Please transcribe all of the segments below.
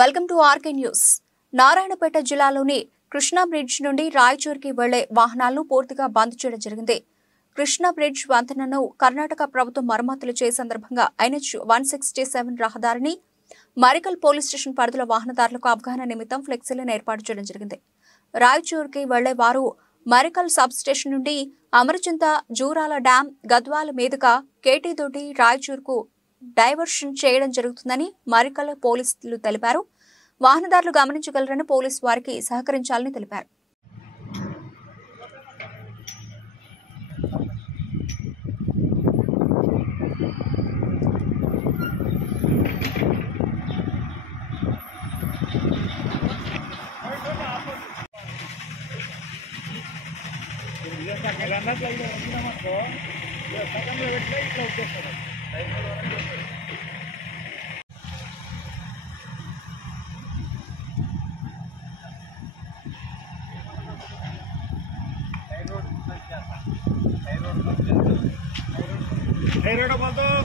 Welcome to RK News. Narayanpet జిల్లాలోని Krishna bridge నుండి రాయచూర్కి వెళ్లే వాహనాలను పూర్తిగా బంద్ చేయడం జరిగింది. కృష్ణా బ్రిడ్జ్ వంతెనను కర్ణాటక ప్రభుత్వం మరమ్మతులు చేసే సందర్భంగా NH 167 రహదారిని మరికల్ పోలీస్ స్టేషన్ పరిధిలో వాహనదారులకు అవగాహన నిమిత్తం ఫ్లెక్సీలను ఏర్పాటు చేయడం జరిగింది. రాయచూర్కి వెళ్లే వారు మరికల్ సబ్ స్టేషన్ నుండి అమరచింత జూరాల డ్యాం గద్వాల మీదుగా కేటీతోటి రాయచూర్కు డైవర్షన్ చేయడం జరుగుతుందని మరికల్ పోలీసులు తెలిపారు. వాహనదారులు గమనించగలరని పోలీసు వారికి సహకరించాలని తెలిపారు.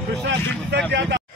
कृष्णा